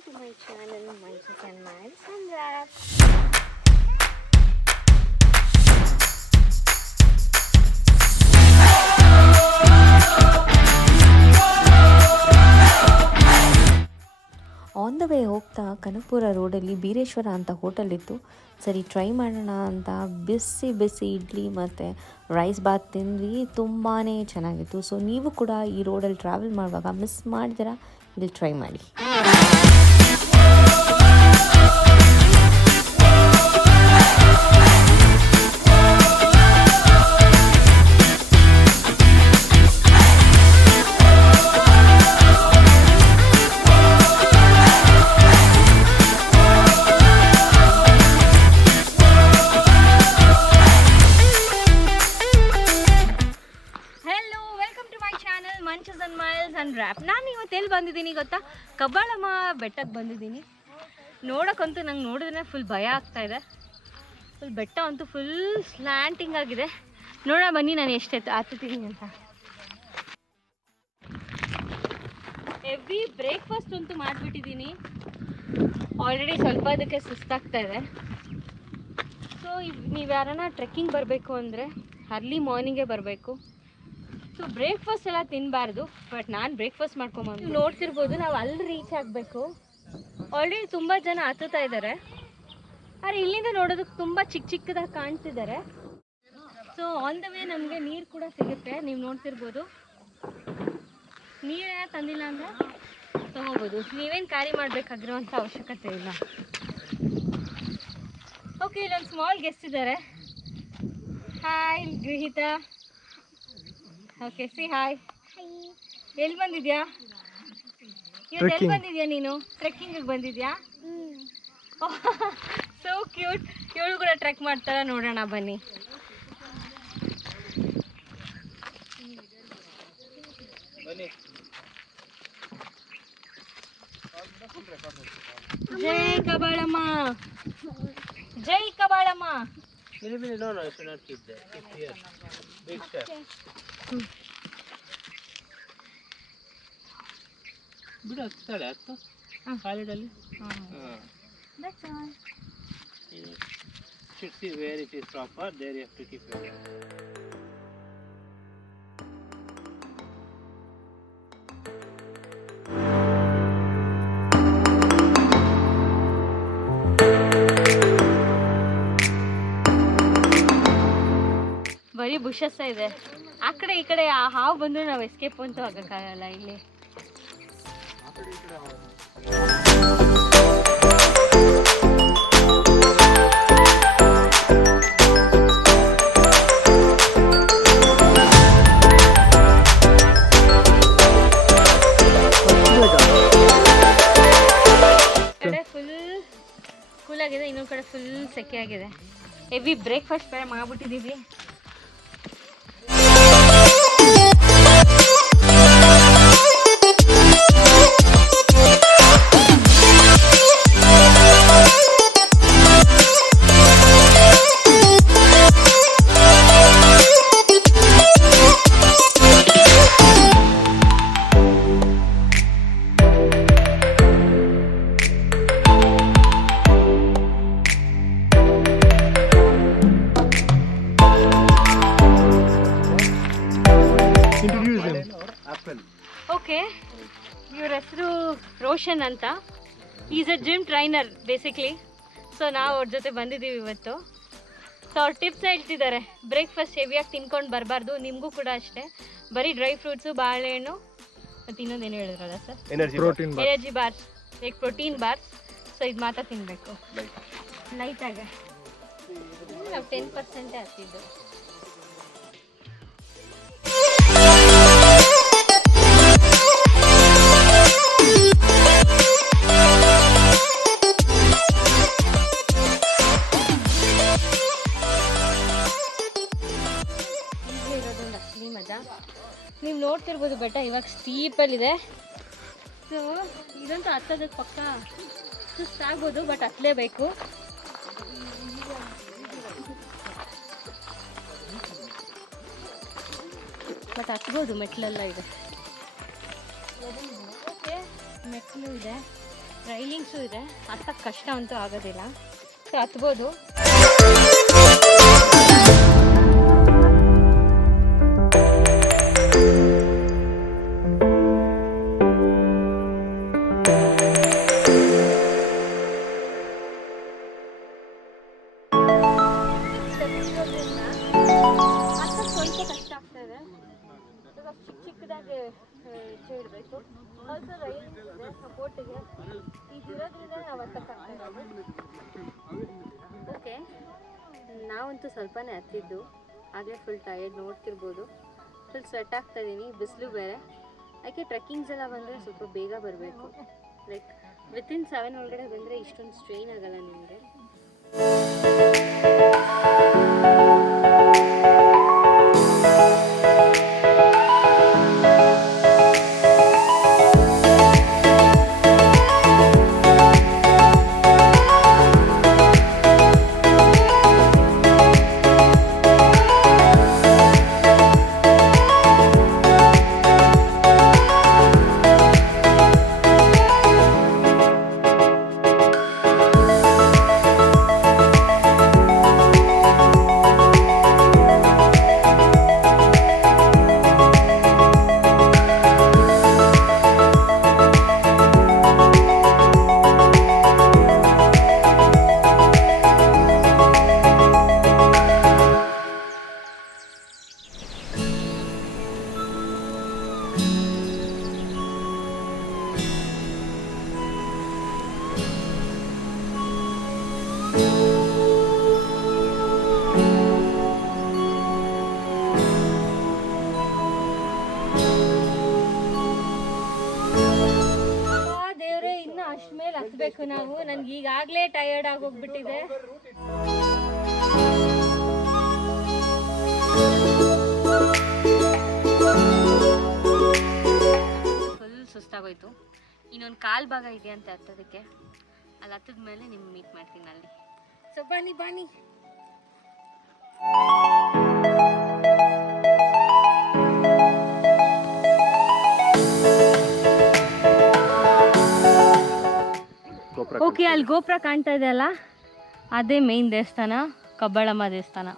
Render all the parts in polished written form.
welcome to my channel Munches and Miles and Rap. On the way ಹೋಗ್ತಾ ಕನಕಪುರ ರೋಡಲ್ಲಿ ಬೀರೇಶ್ವರ ಅಂತ hotel ಇತ್ತು. ಸರಿ ಟ್ರೈ ಮಾಡೋಣ ಅಂತ ಬಿಸಿ ಬಿಸಿ ಇಡ್ಲಿ ಮತ್ತು ರೈಸ್ ಬಾತ್ ತಿಂದ್ವಿ. ತುಂಬಾ ಚೆನ್ನಾಗಿತ್ತು. ಸೊ ನೀವು ಕೂಡ ಈ ರೋಡಲ್ಲಿ ಟ್ರಾವೆಲ್ ಮಾಡುವಾಗ ಮಿಸ್ ಮಾಡಿದಿರ ಇಲ್ಲಿ ಟ್ರೈ ಮಾಡಿ. ಮಂಚಸ್ ಅಂಡ್ ಮೈಲ್ಸ್ ಅಂಡ್ ರ್ಯಾಪ್. ನಾನು ಇವತ್ತು ಎಲ್ಲಿ ಬಂದಿದ್ದೀನಿ ಗೊತ್ತಾ? ಕಬ್ಬಾಳಮ್ಮ ಬೆಟ್ಟಕ್ಕೆ ಬಂದಿದ್ದೀನಿ. ನೋಡೋಕ್ಕಂತೂ ನಂಗೆ ನೋಡಿದ್ರೆ ಫುಲ್ ಭಯ ಆಗ್ತಾ ಇದೆ. ಫುಲ್ ಬೆಟ್ಟ ಅಂತೂ ಫುಲ್ ಸ್ಲ್ಯಾಂಟಿಂಗ್ ಆಗಿದೆ. ನೋಡೋಣ ಬನ್ನಿ ನಾನು ಎಷ್ಟು ಹತ್ತೀನಿ ಅಂತ. ಹೆವಿ ಬ್ರೇಕ್ಫಾಸ್ಟ್ ಅಂತೂ ಮಾಡಿಬಿಟ್ಟಿದ್ದೀನಿ. ಆಲ್ರೆಡಿ ಸ್ವಲ್ಪ ಅದಕ್ಕೆ ಸುಸ್ತಾಗ್ತಾ ಇದೆ. ಸೊ ನೀವು ಯಾರನ್ನ ಟ್ರೆಕ್ಕಿಂಗ್ ಬರಬೇಕು ಅಂದರೆ ಅರ್ಲಿ ಮಾರ್ನಿಂಗೇ ಬರಬೇಕು. ಸೊ ಬ್ರೇಕ್ಫಾಸ್ಟ್ ಎಲ್ಲ ತಿನ್ನಬಾರ್ದು, ಬಟ್ ನಾನು ಬ್ರೇಕ್ಫಾಸ್ಟ್ ಮಾಡ್ಕೊಂಬಂದು ನೋಡ್ತಿರ್ಬೋದು. ನಾವು ಅಲ್ಲಿ ರೀಚ್ ಆಗಬೇಕು. ಆಲ್ರೆಡಿ ತುಂಬ ಜನ ಹತ್ತುತ್ತಾ ಇದ್ದಾರೆ. ಆದರೆ ಇಲ್ಲಿಂದ ನೋಡೋದಕ್ಕೆ ತುಂಬ ಚಿಕ್ಕದಾಗಿ ಕಾಣ್ತಿದ್ದಾರೆ. ಸೊ ಆನ್ ದ ವೇ ನಮಗೆ ನೀರು ಕೂಡ ಸಿಗುತ್ತೆ. ನೀವು ನೋಡ್ತಿರ್ಬೋದು. ನೀರೇನ ತಂದಿಲ್ಲ ಅಂದರೆ ತೊಗೋಬೋದು. ನೀವೇನು ಕ್ಯಾರಿ ಮಾಡಬೇಕಾಗಿರೋವಂಥ ಅವಶ್ಯಕತೆ ಇಲ್ಲ. ಓಕೆ, ಇಲ್ಲೊಂದು ಸ್ಮಾಲ್ ಗೆಸ್ಟ್ ಇದ್ದಾರೆ. Hi Grihita. Okay, see hi. ಎಲ್ಲಿ ಬಂದಿದ್ಯಾ? ಇವತ್ತು ಎಲ್ಲಿ ಬಂದಿದ್ಯಾ ನೀನು? ಟ್ರೆಕ್ಕಿಂಗಿಗೆ ಬಂದಿದ್ಯಾ? So cute. ಇವಳು ಕೂಡ ಟ್ರೆಕ್ ಮಾಡ್ತಾರ, ನೋಡೋಣ ಬನ್ನಿ. ಜೈ ಕಬಾಳಮ್ಮ, ಜೈ ಕಬಾಳಮ್ಮ. No, I should not keep there. Keep here. Big step. ಬಿಡು ಹತ್ತಾಳೆ ಹತ್ತು ಕಾಲಿಡಲ್ಲಿ. That's all. You should see where it is proper. There you have to keep your hand. ಬರೀ ಬುಷಸ್ ಇದೆ. ಆ ಕಡೆ ಈ ಕಡೆ ಆ ಹಾವು ಬಂದರೂ ನಾವು ಎಸ್ಕೇಪ್ ಅಂತೂ ಆಗೋಕ್ಕಾಗಲ್ಲ ಇಲ್ಲಿ. ಕಡೆ ಫುಲ್ ಕೂಲ್ ಆಗಿದೆ, ಇನ್ನೊಂದು ಕಡೆ ಫುಲ್ ಸೆಕೆ ಆಗಿದೆ. ಹೆವಿ ಬ್ರೇಕ್ಫಾಸ್ಟ್ ಬೇರೆ ಮಾಡ್ಬಿಟ್ಟಿದ್ದೀವಿ. ಓಕೆ, ಇವ್ರ ಹೆಸರು ರೋಷನ್ ಅಂತ. Is a gym trainer basically. So ನಾವು ಅವ್ರ ಜೊತೆ ಬಂದಿದ್ದೀವಿ ಇವತ್ತು. ಸೊ ಅವ್ರ ಟಿಪ್ಸ್ ಹೇಳ್ತಿದ್ದಾರೆ. ಬ್ರೇಕ್ಫಾಸ್ಟ್ ಹೆವಿಯಾಗಿ ತಿನ್ಕೊಂಡು ಬರಬಾರ್ದು. ನಿಮಗೂ ಕೂಡ ಅಷ್ಟೇ. ಬರೀ ಡ್ರೈ ಫ್ರೂಟ್ಸು, ಬಾಳೆಹಣ್ಣು ಮತ್ತು ಇನ್ನೊಂದೇನು ಹೇಳಿದ್ರಲ್ಲ sir? Energy bars, like protein bars. So ಇದು ಮಾತ್ರ ತಿನ್ನಬೇಕು ಲೈಟಾಗಿ. ನಾವು 10% ಹತ್ತಿದ್ದು. ನೀವು ನೋಡ್ತಿರ್ಬೋದು ಬೆಟ್ಟ ಇವಾಗ ಸ್ಟೀಪಲ್ಲಿದೆ. ಸೊ ಇದಂತೂ ಹತ್ತೋದಕ್ಕೆ ಪಕ್ಕ ಸುಸ್ತಾಗ್ಬೋದು, ಬಟ್ ಹತ್ತಲೇಬೇಕು. ಬಟ್ ಹತ್ಬೋದು, ಮೆಟ್ಲೆಲ್ಲ ಇದೆ. ಓಕೆ, ಮೆಟ್ಲು ಇದೆ. ರೈಲಿಂಗ್ಸು ಇದೆ, ಹತ್ತಕ್ಕೆ ಕಷ್ಟ ಅಂತೂ ಆಗೋದಿಲ್ಲ. ಸೊ ಹತ್ಬೋದು. ಸ್ವಲ್ಪ ಕಷ್ಟ ಆಗ್ತಾ ಇದೆ. ಇವಾಗ ಚಿಕ್ಕದಾಗಿ ಹೆಜ್ಜೆ ಇಡಬೇಕು. ಆಲ್ಸೋ ರೈಲಿಂಗ್ಸ್ ಇದೆ ಸಪೋರ್ಟಿಗೆ. ಇದಿರೋದ್ರಿಂದ ನಾವು ಹತ್ತಕ್ಕಾಗ್ತಾ ಇರೋದು. ಓಕೆ, ನಾವಂತೂ ಸ್ವಲ್ಪನೇ ಹತ್ತಿದ್ದು, ಆಗಲೇ ಫುಲ್ ಟಯರ್ಡ್ ನೋಡ್ತಿರ್ಬೋದು. ಫುಲ್ ಸ್ವೆಟ್ ಆಗ್ತಾ ಇದ್ದೀನಿ, ಬಿಸಿಲು ಬೇರೆ. ಯಾಕೆ ಟ್ರೆಕ್ಕಿಂಗ್ಸ್ ಎಲ್ಲ ಬಂದರೆ ಸ್ವಲ್ಪ ಬೇಗ ಬರಬೇಕು. ಲೈಕ್ ವಿತಿನ್ 7 ಒಳಗಡೆ ಬಂದರೆ ಇಷ್ಟೊಂದು ಸ್ಟ್ರೈನ್ ಆಗಲ್ಲ ನಿಮಗೆ. ಅಷ್ಟ್ಮೇಲೆ ಹತ್ಬೇಕು ನಾವು. ನನ್ಗೆ ಈಗಾಗಲೇ ಟಯರ್ಡ್ ಆಗೋಗ್ಬಿಟ್ಟಿದೆ. ಫುಲ್ ಸುಸ್ತಾಗೋಯ್ತು. ಇನ್ನೊಂದು ಕಾಲು ಭಾಗ ಇದೆ ಅಂತ ಹತ್ತೋದಕ್ಕೆ. ಅಲ್ಲಿ ಹತ್ತದ ಮೇಲೆ ನಿಮ್ಗೆ ಮೀಟ್ ಮಾಡ್ತೀನಿ ಅಲ್ಲಿ. ಸೊ ಬನ್ನಿ ಬನ್ನಿ. ಓಕೆ, ಅಲ್ಲಿ ಗೋಪುರ ಕಾಣ್ತಾ ಇದೆ ಅಲ್ಲ, ಅದೇ ಮೇನ್ ದೇವಸ್ಥಾನ, ಕಬ್ಬಾಳಮ್ಮ ದೇವಸ್ಥಾನ.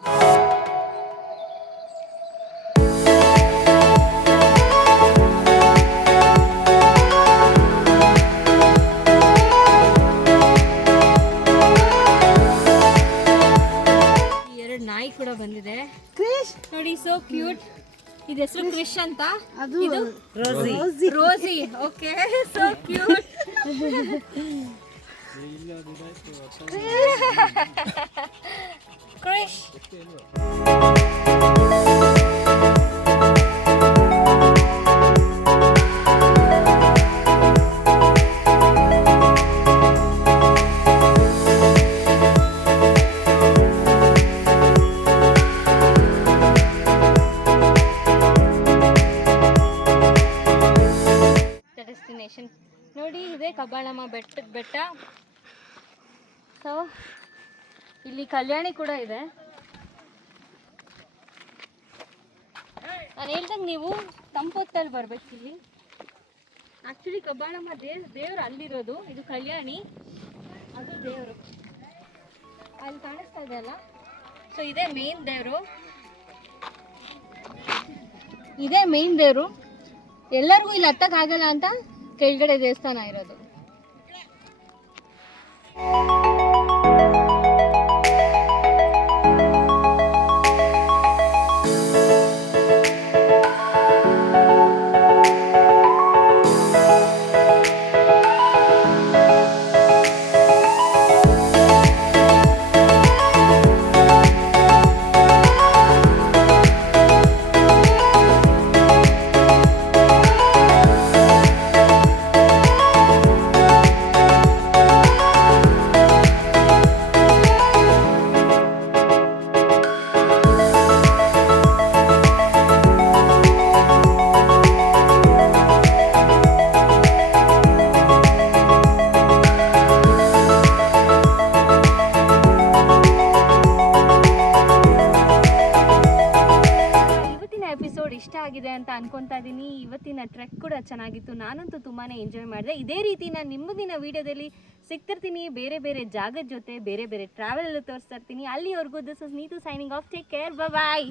ಎರಡು ನಾಯಿ ಕೂಡ ಬಂದಿದೆ ನೋಡಿ, ಸೋ ಕ್ಯೂಟ್. ಇದು ಹೆಸರು ಕ್ರಿಶ್ ಅಂತ, ಇದು Rosie. Okay, so cute. Krish. Destination ನೋಡಿ, ಇದೆ ಕಬ್ಬಾಳಮ್ಮ ಬೆಟ್ಟ. ಸೊ ಇಲ್ಲಿ ಕಲ್ಯಾಣಿ ಕೂಡ ಇದೆ. ನಾನು ಹೇಳ್ದಂಗೆ ನೀವು ತಂಪೊತ್ತಲ್ಲಿ ಬರ್ಬೇಕು ಇಲ್ಲಿ. ಆ್ಯಕ್ಚುಲಿ ಕಬ್ಬಾಳಮ್ಮ ದೇವ್ರು ಅಲ್ಲಿರೋದು, ಇದು ಕಲ್ಯಾಣಿ, ಅದು ದೇವರು ಅಲ್ಲಿ ಕಾಣಿಸ್ತಾ ಇದೆ ಅಲ್ಲ. ಸೊ ಇದೇ ಮೇನ್ ದೇವರು, ಎಲ್ಲರಿಗೂ ಇಲ್ಲಿ ಹತ್ತಕ್ಕಾಗಲ್ಲ ಅಂತ ಕೆಳಗಡೆ ದೇವಸ್ಥಾನ ಇರೋದು. ಟ್ರೆಕ್ ಕೂಡ ಚೆನ್ನಾಗಿತ್ತು. ನಾನಂತೂ ತುಂಬಾ ಎಂಜಾಯ್ ಮಾಡಿದೆ. ಇದೇ ರೀತಿ ನಾನು ನಿಮ್ಮದಿನ ವೀಡಿಯೋದಲ್ಲಿ ಸಿಗ್ತಿರ್ತೀನಿ, ಬೇರೆ ಬೇರೆ ಜಾಗದ ಜೊತೆ ಬೇರೆ ಬೇರೆ ಟ್ರಾವೆಲ್ ಎಲ್ಲ ತೋರಿಸ್ತಾ ಇರ್ತೀನಿ. ಅಲ್ಲಿವರೆಗೂ this is Neetu signing off. Take care, bye.